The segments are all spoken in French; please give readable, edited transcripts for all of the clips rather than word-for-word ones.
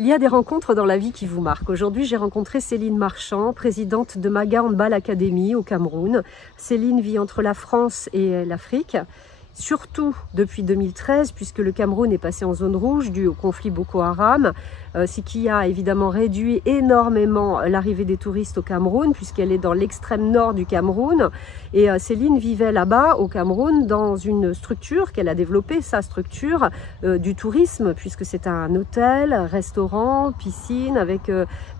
Il y a des rencontres dans la vie qui vous marquent. Aujourd'hui, j'ai rencontré Céline Marchand, présidente de Maga Handball Academy au Cameroun. Céline vit entre la France et l'Afrique, surtout depuis 2013, puisque le Cameroun est passé en zone rouge dû au conflit Boko Haram, ce qui a évidemment réduit énormément l'arrivée des touristes au Cameroun, puisqu'elle est dans l'extrême nord du Cameroun. Et Céline vivait là-bas, au Cameroun, dans une structure qu'elle a développée, sa structure du tourisme, puisque c'est un hôtel, restaurant, piscine, avec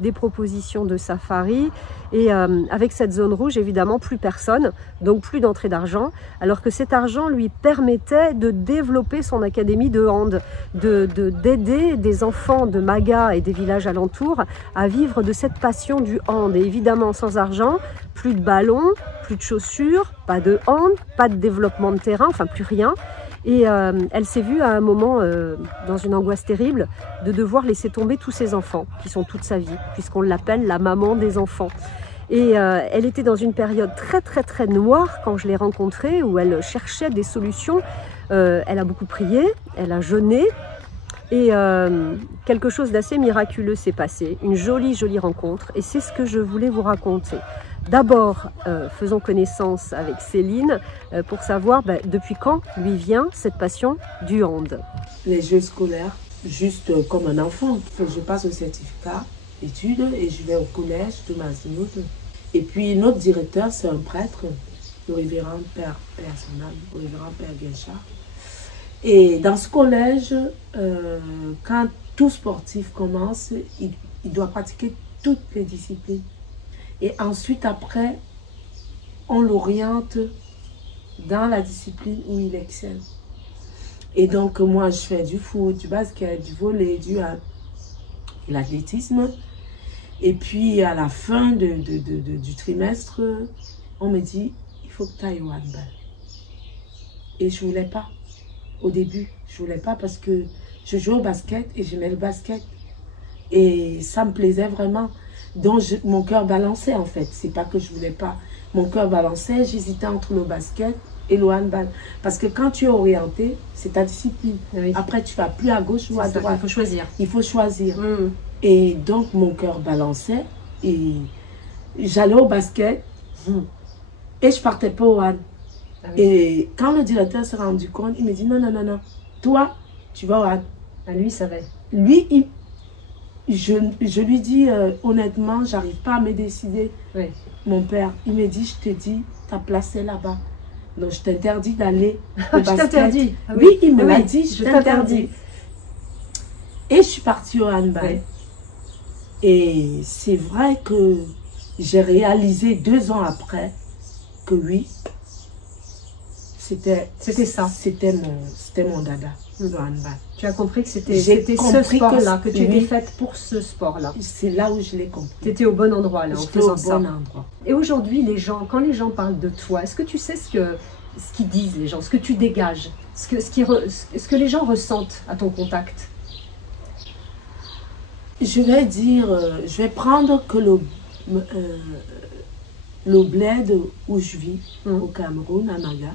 des propositions de safari. Et avec cette zone rouge, évidemment, plus personne, donc plus d'entrée d'argent, alors que cet argent lui permettait de développer son académie de hand, d'aider des enfants de Maga et des villages alentours à vivre de cette passion du hand. Et évidemment, sans argent, plus de ballons, plus de chaussures, pas de hand, pas de développement de terrain, enfin plus rien. Et elle s'est vue à un moment dans une angoisse terrible de devoir laisser tomber tous ses enfants, qui sont toute sa vie, puisqu'on l'appelle la maman des enfants. Et elle était dans une période très noire quand je l'ai rencontrée, où elle cherchait des solutions. Elle a beaucoup prié, elle a jeûné, et quelque chose d'assez miraculeux s'est passé, une jolie rencontre, et c'est ce que je voulais vous raconter. D'abord, faisons connaissance avec Céline pour savoir depuis quand lui vient cette passion du hand. Les jeux scolaires, juste comme un enfant. Je passe au certificat d'études et je vais au collège de Mazinout. Et puis notre directeur, c'est un prêtre, le révérend Père Personnel, le révérend Père Guinchard. Et dans ce collège, quand tout sportif commence, il doit pratiquer toutes les disciplines. Et ensuite, après, on l'oriente dans la discipline où il excelle. Et donc, moi, je fais du foot, du basket, du volley, de l'athlétisme. Et puis, à la fin du trimestre, on me dit, il faut que tu ailles au handball. Et je ne voulais pas. Au début, je ne voulais pas parce que je jouais au basket et j'aimais le basket. Et ça me plaisait vraiment. Donc, mon cœur balançait en fait. C'est pas que je voulais pas. Mon cœur balançait, j'hésitais entre le basket et le handball. Parce que quand tu es orienté, c'est ta discipline. Oui. Après, tu vas plus à gauche ou à droite. Il faut choisir. Il faut choisir. Et donc, mon cœur balançait et j'allais au basket et je partais pas au hand. Ah oui. Et quand le directeur s'est rendu compte, il me dit non, toi, tu vas au hand. Ah, lui, il savait. Lui, je lui dis honnêtement, j'arrive pas à me décider. Oui. Mon père, il me dit, je te dis, ta place est là-bas. Donc, je t'interdis d'aller au basket. Je t'interdis. Ah oui, il me l'a dit, je t'interdis. Et je suis partie au handball. Oui. Et c'est vrai que j'ai réalisé 2 ans après que oui, c'était ça. C'était mon dada, le handball. Tu as compris que c'était ce sport-là, que tu étais faite pour ce sport-là. C'est là où je l'ai compris. Tu étais au bon endroit, là, en faisant ça. Au bon endroit. Et aujourd'hui, quand les gens parlent de toi, est-ce que tu sais ce qu'ils disent, les gens, ce que tu dégages, ce que les gens ressentent à ton contact? Je vais dire, je vais prendre que le bled où je vis, au Cameroun, à Maga.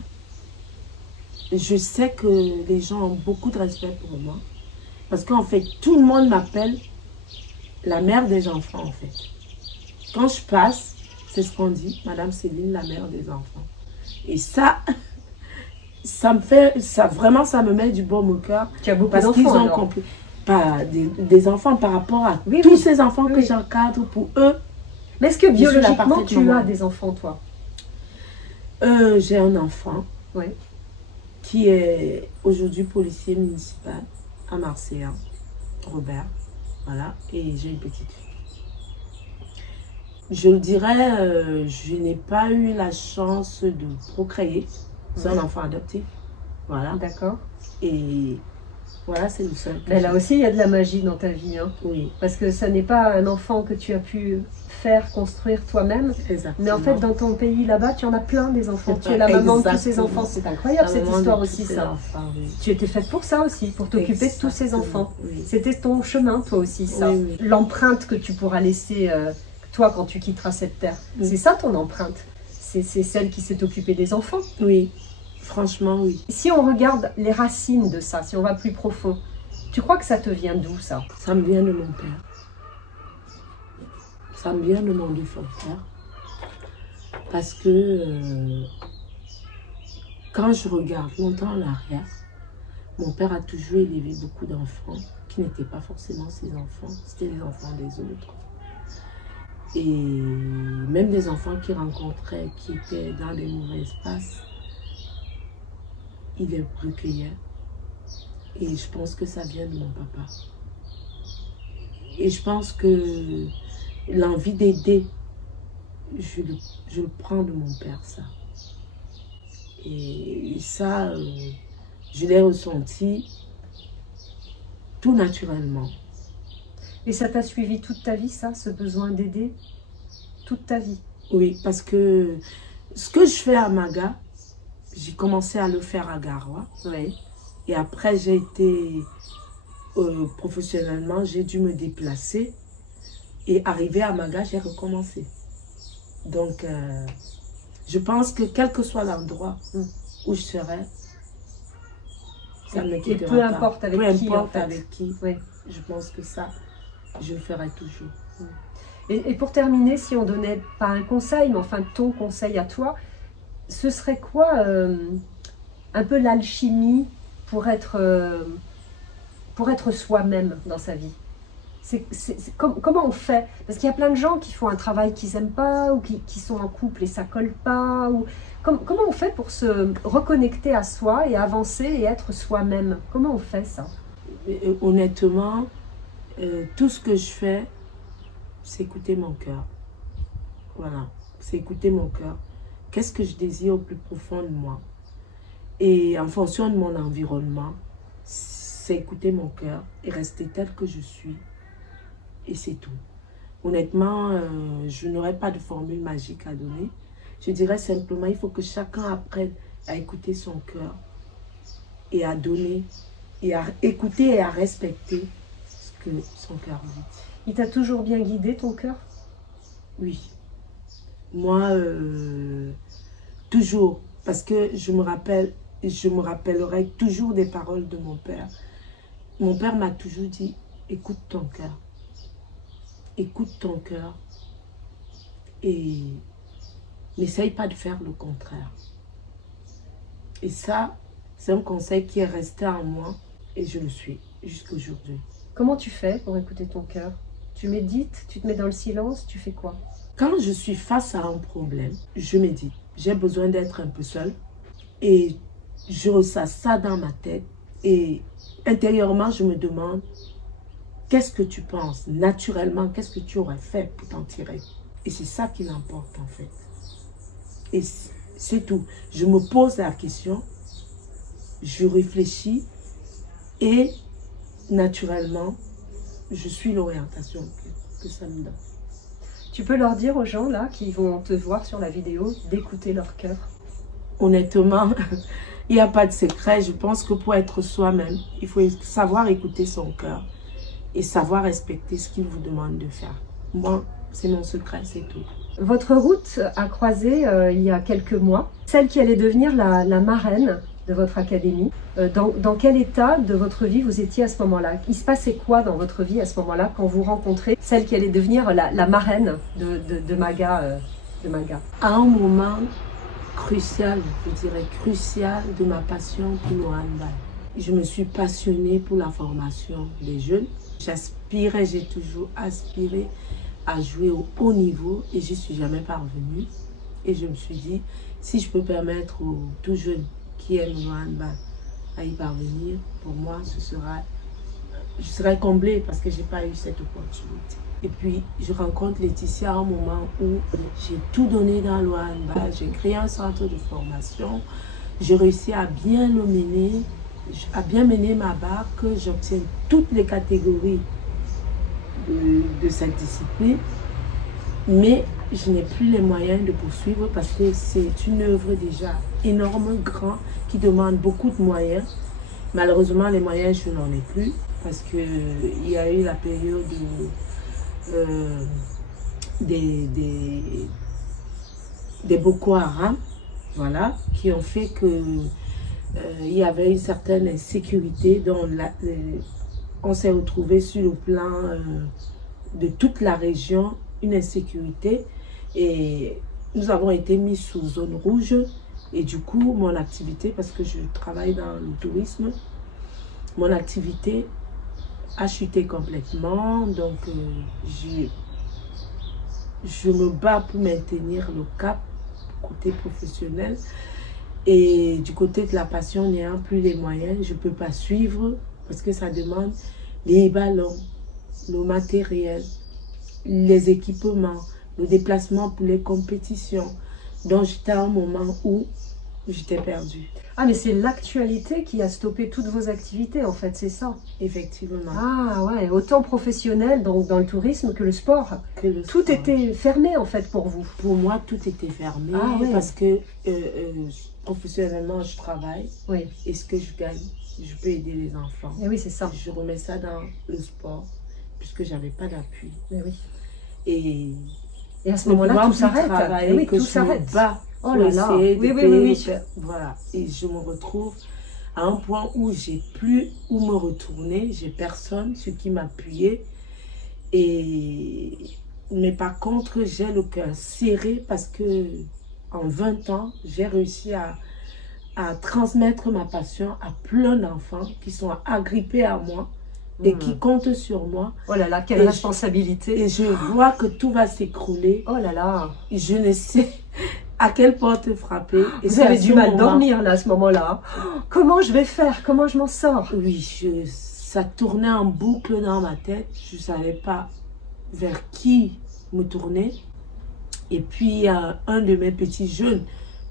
Je sais que les gens ont beaucoup de respect pour moi. Parce qu'en fait, tout le monde m'appelle la mère des enfants, en fait. Quand je passe, c'est ce qu'on dit, Madame Céline, la mère des enfants. Et ça me fait, vraiment, ça me met du baume au cœur. Tu as beaucoup d'enfants, parce qu'ils ont compris. Pas des enfants par rapport à tous ces enfants que j'encadre pour eux. Mais est-ce que biologiquement, tu as des enfants, toi? J'ai un enfant. Oui. Qui est aujourd'hui policier municipal à Marseille, Robert, voilà, et j'ai une petite fille. Je le dirais, je n'ai pas eu la chance de procréer, c'est un enfant adoptif, voilà. D'accord. Et voilà, c'est le seul. Mais là aussi, il y a de la magie dans ta vie, hein. Oui. Parce que ça n'est pas un enfant que tu as pu faire, construire toi-même. Exactement. Mais en fait, dans ton pays là-bas, tu en as plein des enfants. Tu es la maman de tous ces enfants. C'est incroyable cette histoire aussi, ça. Enfants, oui. Tu étais faite pour ça aussi, pour t'occuper de tous ces enfants. Oui. C'était ton chemin, toi aussi, ça. Oui. L'empreinte que tu pourras laisser, toi, quand tu quitteras cette terre. C'est ça ton empreinte. C'est celle qui s'est occupée des enfants. Oui. Franchement, oui. Si on regarde les racines de ça, si on va plus profond, Tu crois que ça te vient d'où, ça? Ça me vient de mon père. Ça me vient de mon défunt père. Parce que quand je regarde longtemps en arrière, mon père a toujours élevé beaucoup d'enfants qui n'étaient pas forcément ses enfants, c'était les enfants des autres. Et même des enfants qu'il rencontrait qui étaient dans des mauvais espaces, il les recueillait. Et je pense que ça vient de mon papa. Et je pense que l'envie d'aider, je le prends de mon père, ça. Et ça, je l'ai ressenti tout naturellement. Et ça t'a suivi toute ta vie, ça, ce besoin d'aider? Toute ta vie? Oui, parce que ce que je fais à Maga, j'ai commencé à le faire à Garoua. Oui. Et après, j'ai été, professionnellement, j'ai dû me déplacer. Et arrivé à Maga, j'ai recommencé. Donc, je pense que quel que soit l'endroit où je serai, ça ne me quittera pas. Peu importe avec qui, Peu importe en fait. avec qui, Oui. je pense que ça, je le ferai toujours. Et pour terminer, si on donnait pas un conseil, mais enfin ton conseil à toi, ce serait quoi un peu l'alchimie pour être soi-même dans sa vie? Comment on fait? Parce qu'il y a plein de gens qui font un travail qu'ils n'aiment pas, ou qui sont en couple et ça colle pas. Comment on fait pour se reconnecter à soi et avancer et être soi-même? Comment on fait ça? Honnêtement, tout ce que je fais, c'est écouter mon cœur. Voilà, c'est écouter mon cœur. Qu'est-ce que je désire au plus profond de moi? Et en fonction de mon environnement, c'est écouter mon cœur et rester tel que je suis. Et c'est tout. Honnêtement, je n'aurais pas de formule magique à donner. Je dirais simplement, il faut que chacun apprenne à écouter son cœur et à donner, et à écouter et à respecter ce que son cœur dit. Il t'a toujours bien guidé, ton cœur? Oui. Moi, toujours, parce que je me rappellerai toujours des paroles de mon père. Mon père m'a toujours dit, écoute ton cœur. Écoute ton cœur et n'essaye pas de faire le contraire. Et ça, c'est un conseil qui est resté en moi et je le suis jusqu'à aujourd'hui. Comment tu fais pour écouter ton cœur? Tu médites? Tu te mets dans le silence? Tu fais quoi? Quand je suis face à un problème, je médite. J'ai besoin d'être un peu seule et je ressasse ça dans ma tête et intérieurement, je me demande qu'est-ce que tu penses naturellement, qu'est-ce que tu aurais fait pour t'en tirer? Et c'est ça qui l'emporte en fait. Et c'est tout. Je me pose la question, je réfléchis et naturellement, je suis l'orientation que ça me donne. Tu peux leur dire aux gens là qui vont te voir sur la vidéo d'écouter leur cœur? Honnêtement, il n'y a pas de secret. Je pense que pour être soi-même, il faut savoir écouter son cœur et savoir respecter ce qu'il vous demande de faire. Moi, c'est mon secret, c'est tout. Votre route a croisé il y a quelques mois celle qui allait devenir la marraine de votre académie. Dans quel état de votre vie vous étiez à ce moment-là? Il se passait quoi dans votre vie à ce moment-là quand vous rencontrez celle qui allait devenir la marraine de Maga? À un moment crucial, je dirais crucial de ma passion pour le handball. Je me suis passionnée pour la formation des jeunes. J'aspirais, j'ai toujours aspiré à jouer au haut niveau et je ne suis jamais parvenue. Et je me suis dit, si je peux permettre aux tout jeunes qui aiment le handball à y parvenir, pour moi, je serai comblée parce que je n'ai pas eu cette opportunité. Et puis, je rencontre Laetitia à un moment où j'ai tout donné dans le handball. J'ai créé un centre de formation. J'ai réussi à bien le mener, à bien mener ma barque. J'obtiens toutes les catégories de cette discipline. Mais je n'ai plus les moyens de poursuivre parce que c'est une œuvre déjà énorme, grand, qui demande beaucoup de moyens. Malheureusement, les moyens, je n'en ai plus parce qu'il y a eu la période des Boko Haram, voilà, qui ont fait que il y avait une certaine insécurité dont on s'est retrouvé sur le plan de toute la région, une insécurité. Et nous avons été mis sous zone rouge. Et du coup, mon activité, parce que je travaille dans le tourisme, mon activité a chuté complètement. Donc, je me bats pour maintenir le cap côté professionnel. Et du côté de la passion, n'ayant plus les moyens, je ne peux pas suivre parce que ça demande les ballons, le matériel, les équipements, le déplacement pour les compétitions. Donc, j'étais à un moment où j'étais perdue. Ah, mais c'est l'actualité qui a stoppé toutes vos activités, en fait, c'est ça? Effectivement. Ah ouais, autant professionnel donc dans le tourisme que le sport. Tout était fermé, en fait, pour vous? Pour moi, tout était fermé parce que professionnellement, je travaille. Oui. Et ce que je gagne, je peux aider les enfants. Et oui, c'est ça. Je remets ça dans le sport puisque je n'avais pas d'appui. Et oui. Et à ce moment-là, tout s'arrête. Oui, tout s'arrête. Oh là là. Oui. Voilà. Et je me retrouve à un point où j'ai plus où me retourner. J'ai personne sur qui m'appuyer. Mais par contre, j'ai le cœur serré parce que en 20 ans, j'ai réussi à transmettre ma passion à plein d'enfants qui sont agrippés à moi et qui comptent sur moi. Oh là là, quelle responsabilité. Et je vois que tout va s'écrouler. Oh là là. Je ne sais à quelle porte frapper. Et vous avez du mal à dormir là, à ce moment-là. Comment je vais faire? Comment je m'en sors? Oui, ça tournait en boucle dans ma tête. Je ne savais pas vers qui me tourner. Et puis, un de mes petits jeunes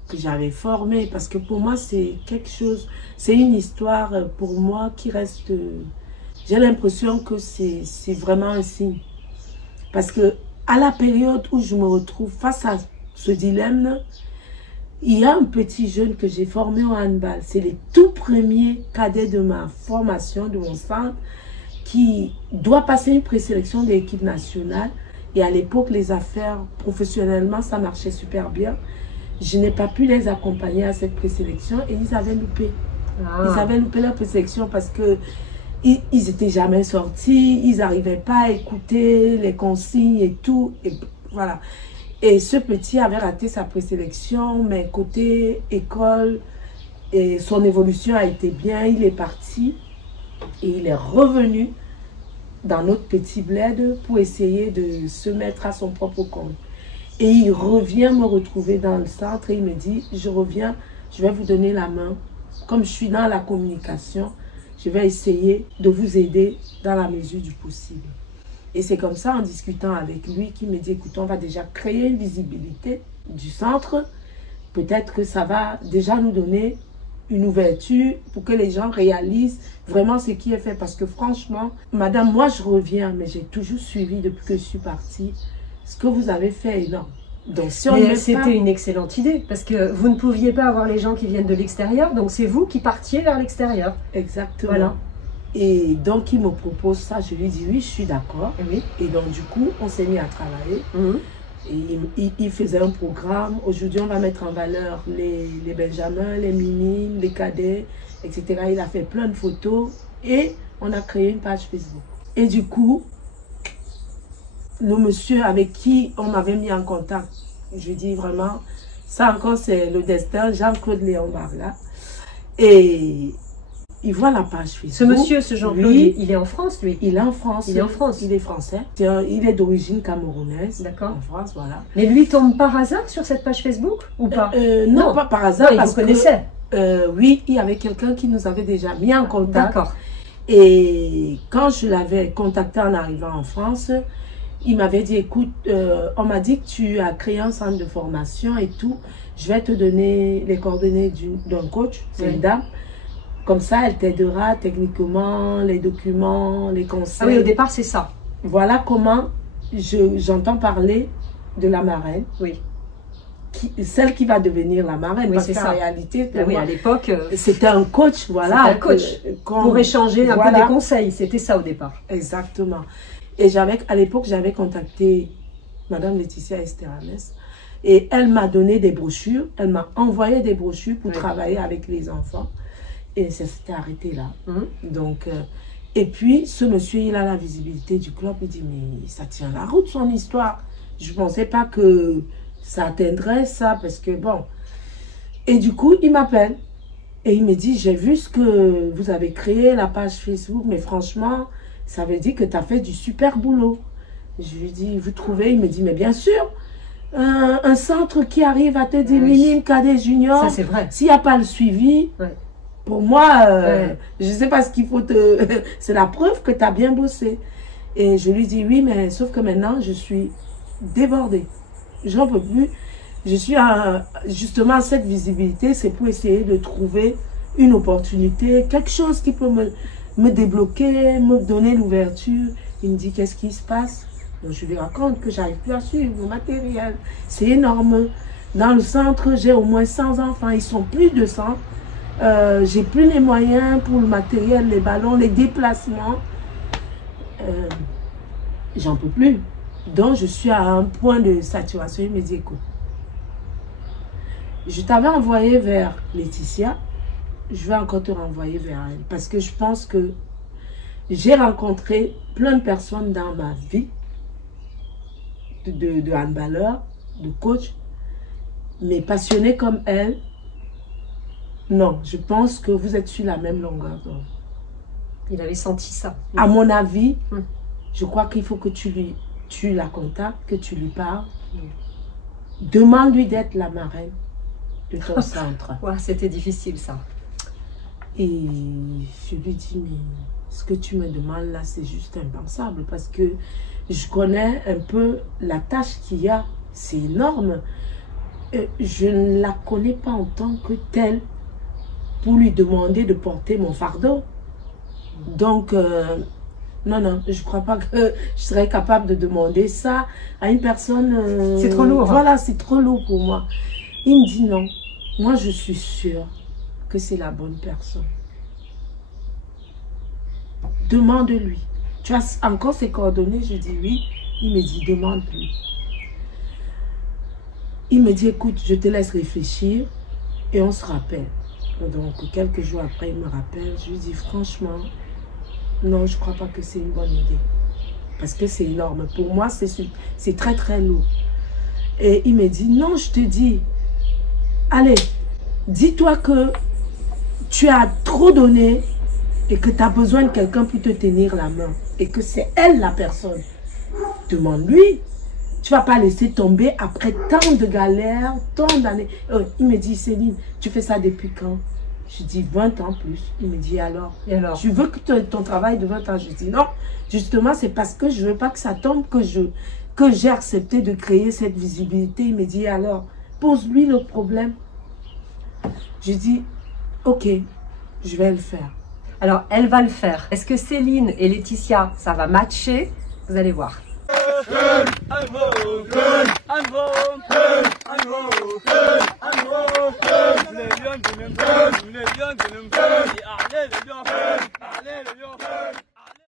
que j'avais formé, parce que pour moi, c'est quelque chose, c'est une histoire pour moi qui reste... J'ai l'impression que c'est vraiment un signe. Parce que à la période où je me retrouve face à ce dilemme, il y a un petit jeune que j'ai formé au handball. C'est les tout premiers cadets de ma formation, de mon centre, qui doit passer une présélection de l'équipe nationale. Et à l'époque, les affaires professionnellement, ça marchait super bien. Je n'ai pas pu les accompagner à cette présélection et ils avaient loupé. Ils avaient loupé leur présélection parce que ils n'étaient jamais sortis, ils n'arrivaient pas à écouter les consignes et tout. Et voilà. Et ce petit avait raté sa présélection, mais côté école, et son évolution a été bien. Il est parti et il est revenu dans notre petit bled pour essayer de se mettre à son propre compte. Et il revient me retrouver dans le centre et il me dit, je reviens, je vais vous donner la main. Comme je suis dans la communication, je vais essayer de vous aider dans la mesure du possible. Et c'est comme ça, en discutant avec lui, qu'il me dit, écoute, on va déjà créer une visibilité du centre. Peut-être que ça va déjà nous donner une ouverture pour que les gens réalisent vraiment ce qui est fait. Parce que franchement, madame, moi je reviens, mais j'ai toujours suivi depuis que je suis partie. Ce que vous avez fait est énorme. Donc, si c'était une excellente idée, parce que vous ne pouviez pas avoir les gens qui viennent de l'extérieur, donc c'est vous qui partiez vers l'extérieur. Exactement. Voilà. Et donc, il me propose ça, je lui dis oui, je suis d'accord. Oui. Et donc, du coup, on s'est mis à travailler. Et il faisait un programme. Aujourd'hui, on va mettre en valeur les benjamins, les minimes, les cadets, etc. Il a fait plein de photos et on a créé une page Facebook. Et du coup, le monsieur avec qui on m'avait mis en contact, je dis vraiment, ça encore c'est le destin, Jean-Claude Léon Barla. Et il voit la page Facebook. Ce monsieur, ce Jean-Claude, il est en France, lui? Il est en France. Il est en France. Il est français. Il est d'origine camerounaise. D'accord. En France, voilà. Mais lui tombe par hasard sur cette page Facebook ou pas? Non, pas par hasard. Non, il vous connaissait. Oui, il y avait quelqu'un qui nous avait déjà mis en contact. D'accord. Et quand je l'avais contacté en arrivant en France, il m'avait dit, écoute, on m'a dit que tu as créé un centre de formation et tout. Je vais te donner les coordonnées d'un coach, c'est une dame. Comme ça, elle t'aidera techniquement, les documents, les conseils. Ah oui, au départ, c'est ça. Voilà comment j'entends parler de la marraine. Oui. Celle qui va devenir la marraine. Oui, parce c'est qu'en ça. réalité, Oui, à l'époque, c'était un coach, voilà. C'était un coach pour échanger un peu des conseils. C'était ça au départ. Exactement. Et à l'époque, j'avais contacté Madame Laetitia Esterames. Et elle m'a donné des brochures. Elle m'a envoyé des brochures pour travailler avec les enfants. Et ça s'était arrêté là. Donc, Et puis, ce monsieur, il a la visibilité du club. Il dit, mais ça tient la route, son histoire. Je ne pensais pas que ça atteindrait ça, parce que bon. Et du coup, il m'appelle. Et il me dit, j'ai vu ce que vous avez créé, la page Facebook, mais franchement, ça veut dire que tu as fait du super boulot. Je lui dis, vous trouvez? Il me dit, mais bien sûr, un centre qui arrive à te dire minime, cadet, junior, ça c'est vrai. S'il n'y a pas le suivi, pour moi, je ne sais pas ce qu'il faut te... C'est la preuve que tu as bien bossé. Et je lui dis, oui, mais sauf que maintenant, je suis débordée. J'en peux plus. Je suis justement, cette visibilité, c'est pour essayer de trouver une opportunité, quelque chose qui peut me débloquer, me donner l'ouverture. Il me dit, qu'est-ce qui se passe? Donc, je lui raconte que j'arrive plus à suivre le matériel. C'est énorme. Dans le centre, j'ai au moins 100 enfants. Ils sont plus de 100. J'ai plus les moyens pour le matériel, les ballons, les déplacements. J'en peux plus. Donc, je suis à un point de saturation. Il me dit, écoute, je t'avais envoyé vers Laetitia. Je vais encore te renvoyer vers elle. Parce que je pense que j'ai rencontré plein de personnes dans ma vie, de handballeurs, de coach, mais passionnés comme elle. Non, je pense que vous êtes sur la même longueur d'onde. Il avait senti ça. À mon avis, je crois qu'il faut que tu la contactes, que tu lui parles. Demande-lui d'être la marraine de ton centre. Ouais, c'était difficile ça. Et je lui dis, mais ce que tu me demandes là, c'est juste impensable parce que je connais un peu la tâche qu'il y a. C'est énorme. Je ne la connais pas en tant que telle pour lui demander de porter mon fardeau. Donc, non, non, je ne crois pas que je serais capable de demander ça à une personne. C'est trop lourd. Voilà, c'est trop lourd pour moi. Il me dit non. Moi, je suis sûre que c'est la bonne personne. Demande-lui. Tu as encore ses coordonnées? Je dis oui. Il me dit demande-lui. Il me dit écoute, je te laisse réfléchir et on se rappelle. Donc quelques jours après, il me rappelle. Je lui dis franchement, non, je ne crois pas que c'est une bonne idée. Parce que c'est énorme. Pour moi, c'est très très lourd. Et il me dit non, je te dis, allez, dis-toi que tu as trop donné et que tu as besoin de quelqu'un pour te tenir la main. Et que c'est elle la personne. Demande-lui. Tu ne vas pas laisser tomber après tant de galères, tant d'années. Il me dit, Céline, tu fais ça depuis quand? Je dis 20 ans plus. Il me dit alors? Et alors? Tu veux que ton travail de 20 ans? Je dis non. Justement, c'est parce que je ne veux pas que ça tombe que j'ai accepté de créer cette visibilité. Il me dit alors, pose-lui le problème. Je dis, ok, je vais le faire. Alors, elle va le faire. Est-ce que Céline et Laetitia, ça va matcher? Vous allez voir.